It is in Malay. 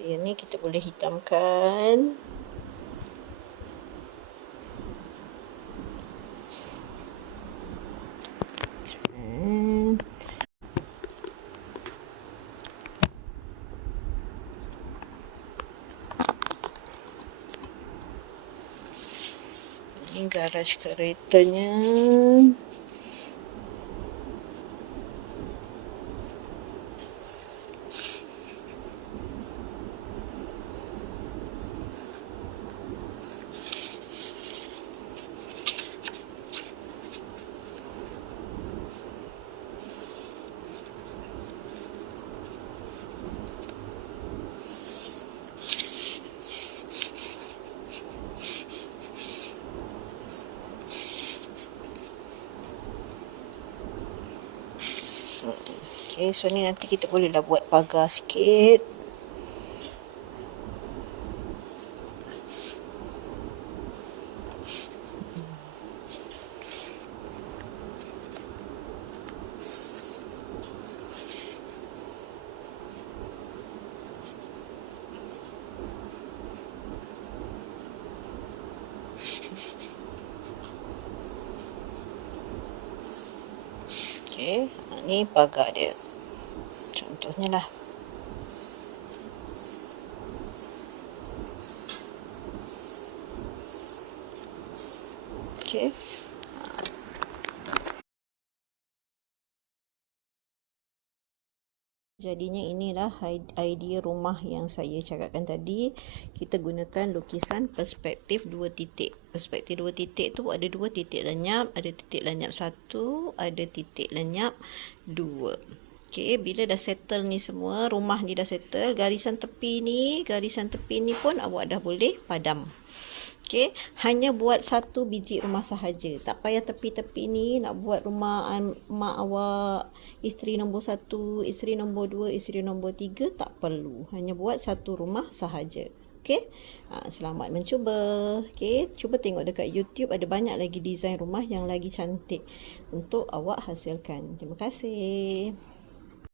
Okay, ni kita boleh hitamkan. Ini garaj keretanya. Okay, so ni nanti kita bolehlah buat pagar sikit. Okay, ni pagar dia. Contohnya lah. Okay. Jadinya inilah idea rumah yang saya cakapkan tadi. Kita gunakan lukisan perspektif 2 titik. Perspektif 2 titik tu ada 2 titik lenyap, ada titik lenyap 1, ada titik lenyap 2. Okey, bila dah settle ni semua, rumah ni dah settle, garisan tepi ni pun awak dah boleh padam. Okey, hanya buat 1 biji rumah sahaja. Tak payah tepi-tepi ni nak buat rumah mak awak, isteri nombor 1, isteri nombor 2, isteri nombor 3, tak perlu. Hanya buat 1 rumah sahaja. Okey. Selamat mencuba. Okey, cuba tengok dekat YouTube, ada banyak lagi desain rumah yang lagi cantik untuk awak hasilkan. Terima kasih.